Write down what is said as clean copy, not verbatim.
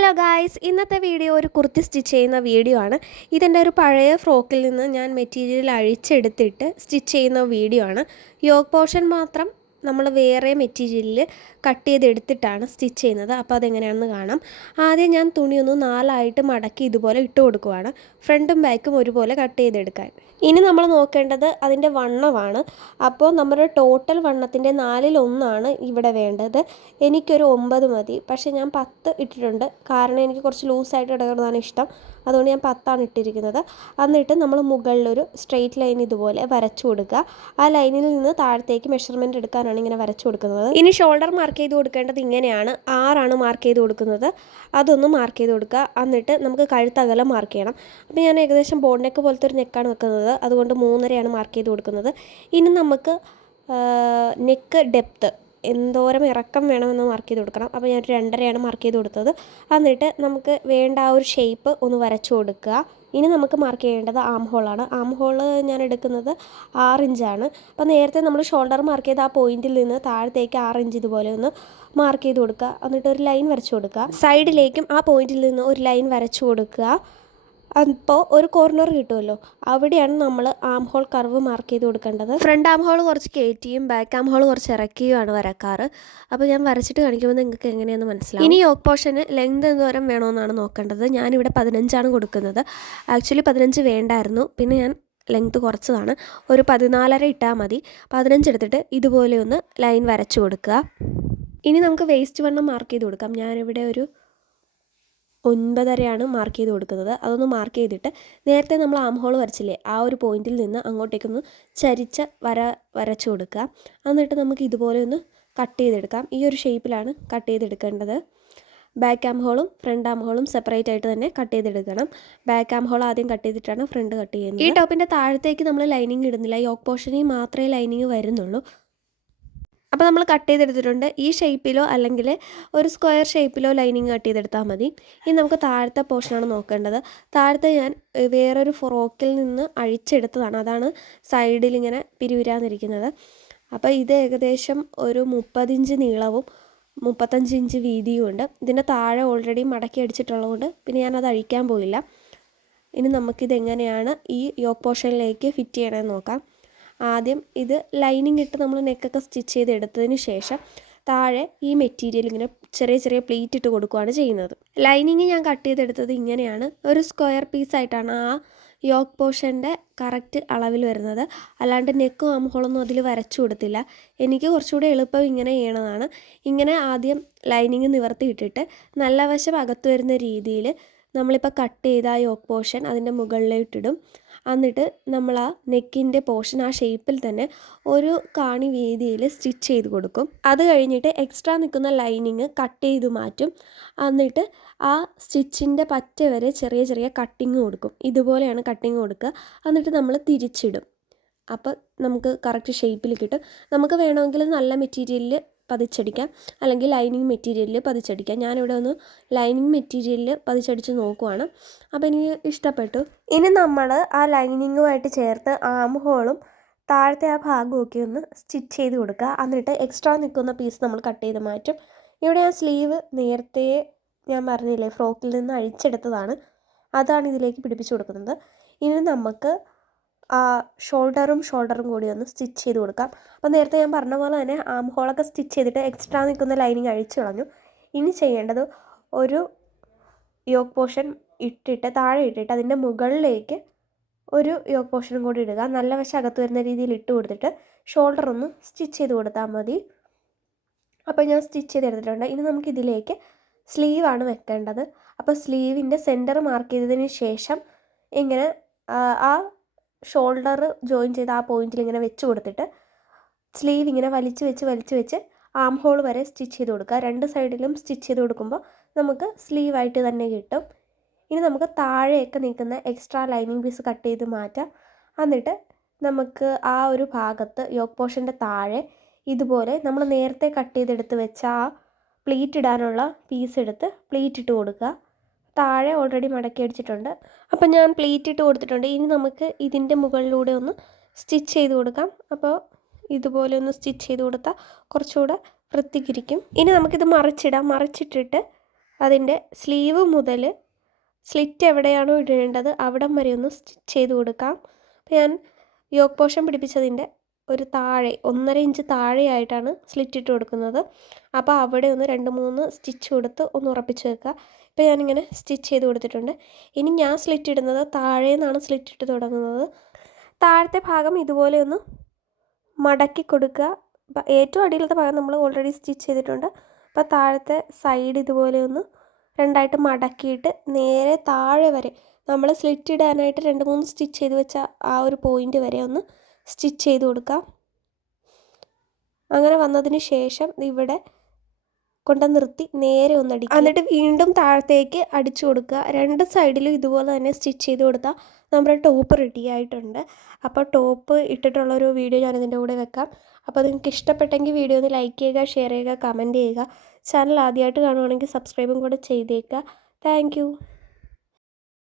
Hello guys, ഇന്നത്തെ video ഒരു kurti stitch ചെയ്യുന്ന വീഡിയോ ആണ്. ഇതെൻ്റെ ഒരു പഴയ ഫ്രോക്കിൽ നിന്ന് ഞാൻ മെറ്റീരിയൽ അഴിച്ചെടുത്തിട്ട് സ്റ്റിച്ച് ചെയ്യുന്ന വീഡിയോ ആണ്. യോക്ക് പോർഷൻ മാത്രം നമ്മൾ വേറെ മെറ്റീരിയലിൽ കട്ട് ചെയ്തെടുത്തിട്ടാണ് സ്റ്റിച്ച് ചെയ്യുന്നത്. അപ്പോൾ അതെങ്ങനെയാണെന്ന് കാണാം. ആദ്യം ഞാൻ തുണിയൊന്ന് 4 മടക്കി ഇതുപോലെ ഇട്ട് കൊടുക്കുവാണ്, ഫ്രണ്ടും ബാക്കും ഒരുപോലെ കട്ട് ചെയ്തെടുക്കാൻ. ഇനി നമ്മൾ നോക്കേണ്ടത് അതിൻ്റെ വണ്ണമാണ്. അപ്പോൾ നമ്മുടെ ടോട്ടൽ വണ്ണത്തിൻ്റെ 4/1 ഇവിടെ വേണ്ടത്. എനിക്കൊരു 9 മതി, പക്ഷേ ഞാൻ 10 ഇട്ടിട്ടുണ്ട്. കാരണം എനിക്ക് കുറച്ച് ലൂസായിട്ട് കിടക്കുന്നതാണ് ഇഷ്ടം, അതുകൊണ്ട് ഞാൻ 10 ഇട്ടിരിക്കുന്നത്. എന്നിട്ട് നമ്മൾ മുകളിലൊരു സ്ട്രെയിറ്റ് ലൈൻ ഇതുപോലെ വരച്ചു കൊടുക്കുക. ആ ലൈനിൽ നിന്ന് താഴത്തേക്ക് മെഷർമെൻറ്റ് എടുക്കാനാണ് ഇങ്ങനെ വരച്ചു കൊടുക്കുന്നത്. ഇനി ഷോൾഡർ മാർക്ക് ചെയ്ത് കൊടുക്കേണ്ടത് ഇങ്ങനെയാണ്. 6 മാർക്ക് ചെയ്ത് കൊടുക്കുന്നത്, അതൊന്ന് മാർക്ക് ചെയ്ത് കൊടുക്കുക. എന്നിട്ട് നമുക്ക് കഴുത്തകലം മാർക്ക് ചെയ്യണം. അപ്പോൾ ഞാൻ ഏകദേശം ബോഡ് നെക്ക് പോലത്തെ ഒരു നെക്കാണ് വെക്കുന്നത്, അതുകൊണ്ട് 3.5 മാർക്ക് ചെയ്ത് കൊടുക്കുന്നത്. ഇനി നമുക്ക് നെക്ക് ഡെപ്ത്ത് എന്തോരം ഇറക്കം വേണമെന്ന് മാർക്ക് ചെയ്ത് കൊടുക്കണം. അപ്പോൾ ഞാൻ 2.5 മാർക്ക് ചെയ്ത് കൊടുത്തത്. എന്നിട്ട് നമുക്ക് വേണ്ട ആ ഒരു ഷേപ്പ് ഒന്ന് വരച്ചു കൊടുക്കുക. ഇനി നമുക്ക് മാർക്ക് ചെയ്യേണ്ടത് ആം ഹോളാണ്. ആം ഹോള് ഞാൻ എടുക്കുന്നത് 6 ഇഞ്ചാണ്. അപ്പോൾ നേരത്തെ നമ്മൾ ഷോൾഡർ മാർക്ക് ചെയ്ത ആ പോയിന്റിൽ നിന്ന് താഴത്തേക്ക് 6 ഇഞ്ച് ഇതുപോലെ ഒന്ന് മാർക്ക് ചെയ്ത് കൊടുക്കുക. എന്നിട്ട് ഒരു ലൈൻ വരച്ചു കൊടുക്കുക. സൈഡിലേക്കും ആ പോയിന്റിൽ നിന്ന് ഒരു ലൈൻ വരച്ചു കൊടുക്കുക. അപ്പോൾ ഒരു കോർണർ കിട്ടുമല്ലോ, അവിടെയാണ് നമ്മൾ ആം ഹോൾ കർവ് മാർക്ക് ചെയ്ത് കൊടുക്കേണ്ടത്. ഫ്രണ്ട് ആം ഹോൾ കുറച്ച് കയറ്റിയും ബാക്ക് ആം ഹോൾ കുറച്ച് ഇറക്കിയുമാണ് വരക്കാറ്. അപ്പോൾ ഞാൻ വരച്ചിട്ട് കാണിക്കുമ്പോൾ നിങ്ങൾക്ക് എങ്ങനെയാണെന്ന് മനസ്സിലാവും. ഇനി യോക്ക് പോർഷന് ലെങ്ത് എന്തോരം വേണമെന്നാണ് നോക്കേണ്ടത്. ഞാനിവിടെ 15 കൊടുക്കുന്നത്. ആക്ച്വലി 15 വേണ്ടായിരുന്നു, പിന്നെ ഞാൻ ലെങ്ത്ത് കുറച്ചതാണ്. ഒരു 14.5 ഇട്ടാൽ മതി. 15 എടുത്തിട്ട് ഇതുപോലെ ഒന്ന് ലൈൻ വരച്ചു കൊടുക്കുക. ഇനി നമുക്ക് വേസ്റ്റ് വണ്ണം മാർക്ക് ചെയ്ത് കൊടുക്കാം. ഞാനിവിടെ ഒരു 9.5 മാർക്ക് ചെയ്ത് കൊടുക്കുന്നത്. അതൊന്ന് മാർക്ക് ചെയ്തിട്ട് നേരത്തെ നമ്മൾ ആം ഹോൾ വരച്ചില്ലേ, ആ ഒരു പോയിന്റിൽ നിന്ന് അങ്ങോട്ടേക്കൊന്ന് ചരിച്ച വരച്ചു കൊടുക്കുക. എന്നിട്ട് നമുക്ക് ഇതുപോലെ ഒന്ന് കട്ട് ചെയ്തെടുക്കാം. ഈ ഒരു ഷേപ്പിലാണ് കട്ട് ചെയ്തെടുക്കേണ്ടത്. ബാക്ക് ആം ഹോളും ഫ്രണ്ട് ആം ഹോളും സെപ്പറേറ്റ് ആയിട്ട് തന്നെ കട്ട് ചെയ്തെടുക്കണം. ബാക്ക് ആം ഹോൾ ആദ്യം കട്ട് ചെയ്തിട്ടാണ് ഫ്രണ്ട് കട്ട് ചെയ്യുന്നത്. ഈ ടോപ്പിൻ്റെ താഴത്തേക്ക് നമ്മൾ ലൈനിങ് ഇടുന്നില്ല, യോക്ക് പോർഷനിൽ മാത്രമേ ലൈനിങ് വരുന്നുള്ളൂ. അപ്പോൾ നമ്മൾ കട്ട് ചെയ്തെടുത്തിട്ടുണ്ട്. ഈ ഷേപ്പിലോ അല്ലെങ്കിൽ ഒരു സ്ക്വയർ ഷേപ്പിലോ ലൈനിങ് കട്ട് ചെയ്തെടുത്താൽ മതി. ഇനി നമുക്ക് താഴത്തെ പോർഷനാണ് നോക്കേണ്ടത്. താഴത്തെ ഞാൻ വേറൊരു ഫ്രോക്കിൽ നിന്ന് അഴിച്ചെടുത്തതാണ്, അതാണ് സൈഡിൽ ഇങ്ങനെ പിരിവിരാന്നിരിക്കുന്നത്. അപ്പോൾ ഇത് ഏകദേശം ഒരു 30 ഇഞ്ച് നീളവും 35 ഇഞ്ച് വീതിയും ഉണ്ട്. ഇതിൻ്റെ താഴെ ഓൾറെഡി മടക്കി അടിച്ചിട്ടുള്ളതുകൊണ്ട് പിന്നെ ഞാനത് അഴിക്കാൻ പോയില്ല. ഇനി നമുക്കിതെങ്ങനെയാണ് ഈ യോക്ക് പോർഷനിലേക്ക് ഫിറ്റ് ചെയ്യണമെന്ന് നോക്കാം. ആദ്യം ഇത് ലൈനിങ് ഇട്ട് നമ്മൾ നെക്കൊക്കെ സ്റ്റിച്ച് ചെയ്തെടുത്തതിന് ശേഷം താഴെ ഈ മെറ്റീരിയൽ ഇങ്ങനെ ചെറിയ ചെറിയ പ്ലീറ്റ് ഇട്ട് കൊടുക്കുകയാണ് ചെയ്യുന്നത്. ലൈനിങ് ഞാൻ കട്ട് ചെയ്തെടുത്തത് ഇങ്ങനെയാണ്. ഒരു സ്ക്വയർ പീസായിട്ടാണ് ആ യോക്ക് പോർഷൻ്റെ കറക്റ്റ് അളവിൽ വരുന്നത്. അല്ലാണ്ട് നെക്കും ആം ഹോളൊന്നും അതിൽ വരച്ചു കൊടുത്തില്ല. എനിക്ക് കുറച്ചുകൂടി എളുപ്പം ഇങ്ങനെ ചെയ്യണതാണ്. ഇങ്ങനെ ആദ്യം ലൈനിങ് നിവർത്തി ഇട്ടിട്ട് നല്ല വശം അകത്ത് വരുന്ന രീതിയിൽ നമ്മളിപ്പോൾ കട്ട് ചെയ്ത ആ യോക്ക് പോർഷൻ അതിൻ്റെ മുകളിലോട്ടിടും. എന്നിട്ട് നമ്മൾ ആ നെക്കിൻ്റെ പോർഷൻ ആ ഷേപ്പിൽ തന്നെ ഒരു കാണി വീതിയിൽ സ്റ്റിച്ച് ചെയ്ത് കൊടുക്കും. അത് കഴിഞ്ഞിട്ട് എക്സ്ട്രാ നിൽക്കുന്ന ലൈനിങ് കട്ട് ചെയ്ത് മാറ്റും. എന്നിട്ട് ആ സ്റ്റിച്ചിൻ്റെ പറ്റ വരെ ചെറിയ ചെറിയ കട്ടിങ് കൊടുക്കും. ഇതുപോലെയാണ് കട്ടിങ് കൊടുക്കുക. എന്നിട്ട് നമ്മൾ തിരിച്ചിടും. അപ്പോൾ നമുക്ക് കറക്റ്റ് ഷേപ്പിൽ കിട്ടും. നമുക്ക് വേണമെങ്കിൽ നല്ല മെറ്റീരിയലിൽ പതിച്ചടിക്കാം, അല്ലെങ്കിൽ ലൈനിങ് മെറ്റീരിയലിൽ പതിച്ചടിക്കാം. ഞാനിവിടെ ഒന്ന് ലൈനിങ് മെറ്റീരിയലിൽ പതിച്ചടിച്ച് നോക്കുവാണ്. അപ്പോൾ എനിക്ക് ഇഷ്ടപ്പെട്ടു. ഇനി നമ്മൾ ആ ലൈനിങ്ങുമായിട്ട് ചേർത്ത് ആം ഹോളും താഴത്തെ ആ ഭാഗമൊക്കെ ഒന്ന് സ്റ്റിച്ച് ചെയ്ത് കൊടുക്കുക. എന്നിട്ട് എക്സ്ട്രാ നിൽക്കുന്ന പീസ് നമ്മൾ കട്ട് ചെയ്ത് മാറ്റും. ഇവിടെ ആ സ്ലീവ് നേരത്തെ ഞാൻ പറഞ്ഞില്ലേ ഫ്രോക്കിൽ നിന്ന് അഴിച്ചെടുത്തതാണ്, അതാണ് ഇതിലേക്ക് പിടിപ്പിച്ച് കൊടുക്കുന്നത്. ഇനി നമുക്ക് ആ ഷോൾഡറും കൂടി ഒന്ന് സ്റ്റിച്ച് ചെയ്ത് കൊടുക്കാം. അപ്പോൾ നേരത്തെ ഞാൻ പറഞ്ഞ പോലെ തന്നെ ആം ഹോളൊക്കെ സ്റ്റിച്ച് ചെയ്തിട്ട് എക്സ്ട്രാ നിൽക്കുന്ന ലൈനിങ് അഴിച്ചു കളഞ്ഞു. ഇനി ചെയ്യേണ്ടത് ഒരു യോക്ക് പോർഷൻ ഇട്ടിട്ട് താഴെ ഇട്ടിട്ട് അതിൻ്റെ മുകളിലേക്ക് ഒരു യോക്ക് പോർഷനും കൂടി ഇടുക. നല്ല വശം അകത്ത് വരുന്ന രീതിയിൽ ഇട്ട് കൊടുത്തിട്ട് ഷോൾഡർ ഒന്ന് സ്റ്റിച്ച് ചെയ്ത് കൊടുത്താൽ മതി. അപ്പോൾ ഞാൻ സ്റ്റിച്ച് ചെയ്തെടുത്തിട്ടുണ്ട്. ഇനി നമുക്കിതിലേക്ക് സ്ലീവാണ് വെക്കേണ്ടത്. അപ്പോൾ സ്ലീവിൻ്റെ സെൻറ്റർ മാർക്ക് ചെയ്തതിന് ശേഷം ഇങ്ങനെ ആ ഷോൾഡർ ജോയിൻ ചെയ്ത് ആ പോയിന്റിൽ ഇങ്ങനെ വെച്ച് കൊടുത്തിട്ട് സ്ലീവ് ഇങ്ങനെ വലിച്ച് വെച്ച് ആം ഹോൾ വരെ സ്റ്റിച്ച് ചെയ്ത് കൊടുക്കുക. 2 സൈഡിലും സ്റ്റിച്ച് ചെയ്ത് കൊടുക്കുമ്പോൾ നമുക്ക് സ്ലീവായിട്ട് തന്നെ കിട്ടും. ഇനി നമുക്ക് താഴെയൊക്കെ നിൽക്കുന്ന എക്സ്ട്രാ ലൈനിങ് പീസ് കട്ട് ചെയ്ത് മാറ്റാം. എന്നിട്ട് നമുക്ക് ആ ഒരു ഭാഗത്ത് യോക്ക് പോർഷൻ്റെ താഴെ ഇതുപോലെ നമ്മൾ നേരത്തെ കട്ട് ചെയ്തെടുത്ത് വെച്ച ആ പ്ലീറ്റ് ഇടാനുള്ള പീസ് എടുത്ത് പ്ലീറ്റ് ഇട്ട് കൊടുക്കുക. താഴെ ഓൾറെഡി മടക്കി അടിച്ചിട്ടുണ്ട്. അപ്പം ഞാൻ പ്ലീറ്റ് ഇട്ട് കൊടുത്തിട്ടുണ്ട്. ഇനി നമുക്ക് ഇതിൻ്റെ മുകളിലൂടെ ഒന്ന് സ്റ്റിച്ച് ചെയ്ത് കൊടുക്കാം. അപ്പോൾ ഇതുപോലെ ഒന്ന് സ്റ്റിച്ച് ചെയ്ത് കൊടുത്താൽ കുറച്ചുകൂടെ വൃത്തിക്കിരിക്കും. ഇനി നമുക്കിത് മറിച്ചിടാം. മറിച്ചിട്ടിട്ട് അതിൻ്റെ സ്ലീവ് മുതൽ സ്ലിറ്റ് എവിടെയാണോ ഇടേണ്ടത് അവിടം വരെ ഒന്ന് സ്റ്റിച്ച് ചെയ്ത് കൊടുക്കാം. അപ്പോൾ ഞാൻ യോക്ക് പോർഷൻ പിടിപ്പിച്ചതിൻ്റെ ഒരു താഴെ 1.5 ഇഞ്ച് താഴെയായിട്ടാണ് സ്ലിറ്റ് ഇട്ട് കൊടുക്കുന്നത്. അപ്പോൾ അവിടെ ഒന്ന് 2-3 സ്റ്റിച്ച് കൊടുത്ത് ഒന്ന് ഉറപ്പിച്ച് വെക്കുക. ഇപ്പോൾ ഞാനിങ്ങനെ സ്റ്റിച്ച് ചെയ്ത് കൊടുത്തിട്ടുണ്ട്. ഇനി ഞാൻ സ്ലിറ്റ് ഇടുന്നത് താഴെ നിന്നാണ് സ്ലിറ്റ് ഇട്ട് തുടങ്ങുന്നത്. താഴത്തെ ഭാഗം ഇതുപോലെ ഒന്ന് മടക്കി കൊടുക്കുക. ഏറ്റവും അടിയിലത്തെ ഭാഗം നമ്മൾ ഓൾറെഡി സ്റ്റിച്ച് ചെയ്തിട്ടുണ്ട്. അപ്പോൾ താഴത്തെ സൈഡ് ഇതുപോലെ ഒന്ന് 2ആയിട്ട് മടക്കിയിട്ട് നേരെ താഴെ വരെ നമ്മൾ സ്ലിറ്റ് ഇടാനായിട്ട് 2-3 സ്റ്റിച്ച് ചെയ്ത് വെച്ച ആ ഒരു പോയിൻ്റ് വരെ ഒന്ന് സ്റ്റിച്ച് ചെയ്ത് കൊടുക്കാം. അങ്ങനെ വന്നതിന് ശേഷം ഇവിടെ കൊണ്ട് നിർത്തി നേരെ ഒന്ന് അടിക്കുക. എന്നിട്ട് വീണ്ടും താഴത്തേക്ക് അടിച്ചു കൊടുക്കുക. 2 സൈഡിലും ഇതുപോലെ തന്നെ സ്റ്റിച്ച് ചെയ്ത് കൊടുത്താൽ നമ്മുടെ ടോപ്പ് റെഡി ആയിട്ടുണ്ട്. അപ്പോൾ ടോപ്പ് ഇട്ടിട്ടുള്ളൊരു വീഡിയോ ഞാനിതിൻ്റെ കൂടെ വെക്കാം. അപ്പോൾ നിങ്ങൾക്ക് ഇഷ്ടപ്പെട്ടെങ്കിൽ വീഡിയോ ഒന്ന് ലൈക്ക് ചെയ്യുക, ഷെയർ ചെയ്യുക, കമൻറ്റ് ചെയ്യുക. ചാനൽ ആദ്യമായിട്ട് കാണുവാണെങ്കിൽ സബ്സ്ക്രൈബും കൂടെ ചെയ്തേക്കുക. താങ്ക്